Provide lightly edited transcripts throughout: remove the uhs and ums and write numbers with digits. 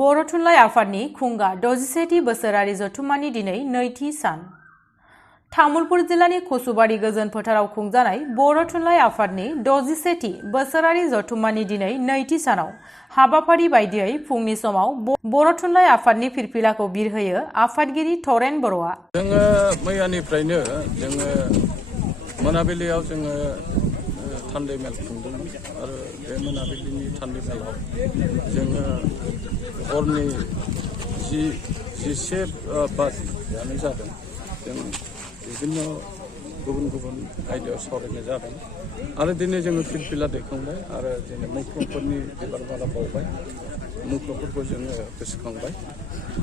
बर' थुनलाइ आफादनि खुंगा 67थि बोसोरारि जथुम्मानि दिनै नैथि सान। तामुलपुर जिल्लानि कसुबारि गोजोन फोथाराव खुंजानाय बर' थुनलाइ आफादनि 67थि बोसोरारि जथुम्मानि दिनै नैथि सानाव हाबाफारि बायदियै फुंनि समाव बर' थुनलाइ आफादनि फिरफिलाखौ बिरहोयो आफादगिरि थरेन बर'आ। जोङो मैयानिफ्रायनो जोङो मोनाबिलियाव जोङो थान्दै मेल खुंदोंमोन आरो बे मोनाबिलिनि थान्दै मेलाव जोङो हरनि 11 बाजियानो जादों। जों बिभिन्न गुबुन गुबुन आयदायाव सावरायनाय जादों आरो दिनै जोङो फिरफिला दैखांबाय आरो दिनै मुंख्लंफोरनि बिबार माला बावबाय, मुंख्लंफोरखौ जोङो गोसोखांबाय।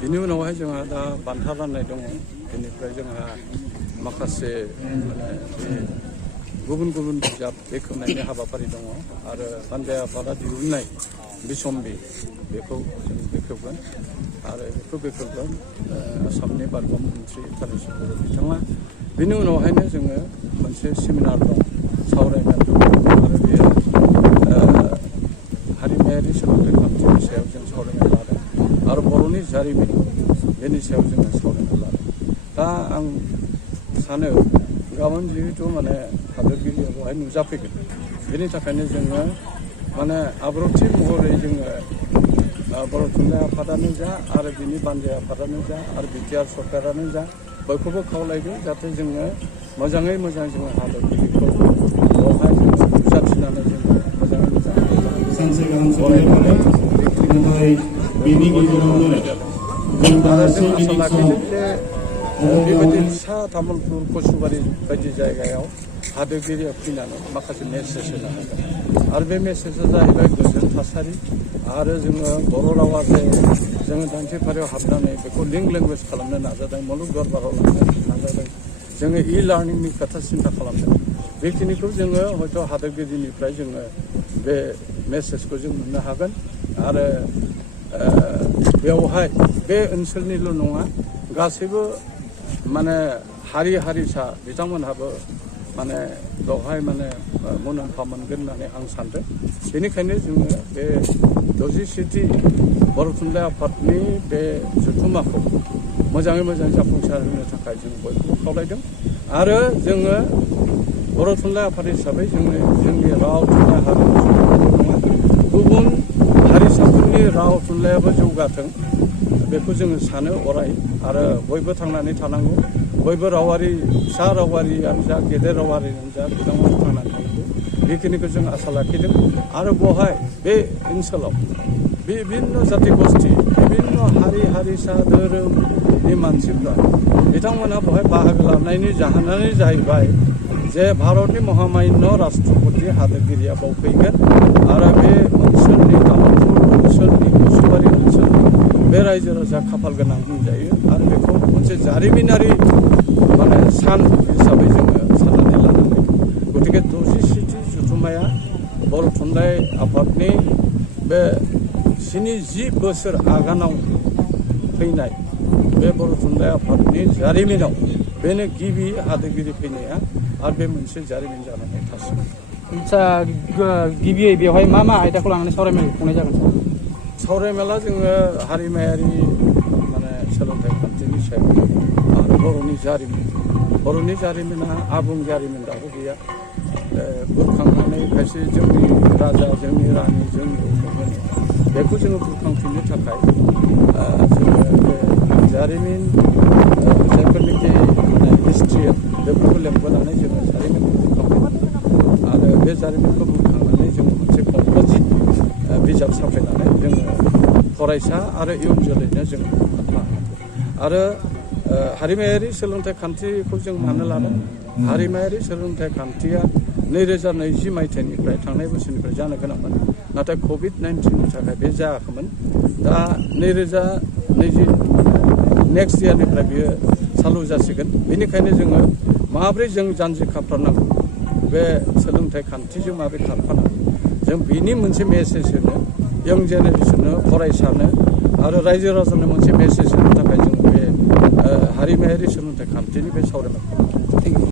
बिनि उनावहाय जोंहा दा बान्था राननाय दङ। बेनिफ्राय जोंहा माखासे गुबुन गुबुन बिजाब बेखेवनायनि हाबाफारि दङ आरो बानजाय आफादा दिहुननाय बिसम्बि बेखौ जों बेखेवगोन आरो बेखौ बेखेवगोन आसामनि बारगा मन्थ्रि थानेस्वर बर' बिथाङा। बिनि उनावहायनो जोङो मोनसे सेमिनार दं, सावरायमेल दं आरो बेयो हारिमायारि सोलोंथाइ खान्थिनि सायाव जों सावरायमेल लादों आरो बर'नि जारिमिन बेनि सायाव जोङो सावरायमेल लादों। दा आं सानो गाबोन जिहेतु हादोरगिरिया बेवहाय नुजाफैगोन, बेनि थाखायनो जोङो आब्रुथि महरै जोङो बर' थुनलाइ आफादानो जा आरो बिनि बानजाय आफादानो जा आरो बिटिआर सरकारानो जा बयखौबो खावलायदों जाहाथे जोङो मोजाङै मोजां जोङो हादोरगिरिखौ बेवहाय जोङो नुजाथिनानै जोङो मोजाङै मोजां बरायनानै आरो जों आसा लाखिदों जे बेबायदि फिसा तामुलपुर कसुबारि बायदि जायगायाव हादोरगिरिया फैनानै माखासे मेसेज होनो हागोन आरो बे मेसेजआ जाहैबाय गोजोन थासारि आरो जोङो बर' रावा जे जोङो दान्थे फारियाव हाबनानै बेखौ लिंक लेंगुवेज खालामनो नाजादों, मुलुग दरबाराव लांनो नाजादों, जोङो लार्निंनि खोथा सिन्था खालामदों। बेखिनिखौ जोङो हयथ' हादोरगिरिनिफ्राय जोङो बे मेसेजखौ जों मोननो हागोन आरो बेवहाय बे ओनसोलनिल' नङा गासैबो हारि हारिसा बिथांमोनहाबो बेवहाय मुलाम्फा मोनगोन होननानै आं सानदों। बेनिखायनो जोङो बे 67थि बर' थुनलाइ आफादनि बे जथुम्माखौ मोजाङै मोजां जाफुंसार होनो थाखाय जों बयखौबो खावलायदों आरो जोङो बर' थुनलाइ आफाद हिसाबै जोंनि राव थुनलाइ हारिमु नङा, गुबुन हारिसाफोरनि राव थुनलाइयाबो जौगाथों बेखौ जोङो सानो अराय आरो बयबो थांनानै थानांगौ। बयबो रावारि, फिसा रावारियानो जा गेदेर रावारियानो जा बिथांमोना थांनानै थानांगौ। बेखिनिखौ जों आसा लाखिदों आरो बेवहाय बे ओनसोलाव बिभिन्न जाति गस्थि, बिभिन्न हारि हारिसा धोरोमनि मानसिफ्रा बिथांमोनहा बेवहाय बाहागो लानायनि जाहोनानो जाहैबाय जे भारतनि महामान्य राष्ट्रपति हादोरगिरिया बाव फैगोन आरो बे ओनसोलनि तामुलपुर ओनसोलनि कसुबारि ओनसोलनि बे रायजो राजा खाफाल गोनां होनजायो आरो बेखौ मोनसे जारिमिनारि सान हिसाबै जोङो साननानै लानांगोन। गतिके 67थि जथुम्माया बर' थुनलाइ आफादनि बे 70 बोसोर आगानाव फैनाय बे बर' थुनलाइ आफादनि जारिमिनाव बेनो गिबि हादोरगिरि फैनाया आरो बे मोनसे जारिमिन जानानै थासिगोन। आदसा गिबियै बेवहाय मा मा आयदाखौ लानानै सावरायमेल खुंनाय जागोन? सावरायमेला जोङो हारिमायारि सोलोंथाइ खान्थिनि सायाव आरो बर'नि जारिमिना आबुं जारिमिन दाबो गैया। बुरखांनानै खायसे जोंनि राजा, जोंनि रानि, जोंनि उमुगमोन बेखौ जोङो बुरखांफिननो थाखाय जोङो बे जारिमिन जायफोरनिखि हिस्ट्रियेट बेफोरखौ लेंबोनानै जोङो जारिमिनखौ बुरखांगोन आरो बे जारिमिनखौ बुरखांनानै जोङो मोनसे कम्प'जिट बिजाब साफायनानै जोङो फरायसा आरो इयुन जोलैनो जों खोन्थानो हागोन। आरो हारिमायारि सोलोंथाइ खान्थिखौ जों मानो लादों? हारिमायारि सोलोंथाइ खान्थिया 2020 मायथाइनिफ्राय थांनाय बोसोरनिफ्राय जानो गोनांमोन, नाथाय कभिड-19नि थाखाय बे जायाखैमोन। दा 2020 नेक्स्ट इयारनिफ्राय बियो चालु जासिगोन। बेनिखायनो जोङो माब्रै जों जानजि खाफ्रानांगौ, बे सोलोंथाइ खान्थिजों माब्रै खारफानांगौ, जों बिनि मोनसे मेसेज होनो इयं जेनेरेसननो, फरायसानो आरो रायजो राजानो मोनसे मेसेज होनो थाखाय जों बे हारिमायारि सोलोंथाइ खान्थिनि बे सावरायमेलखौ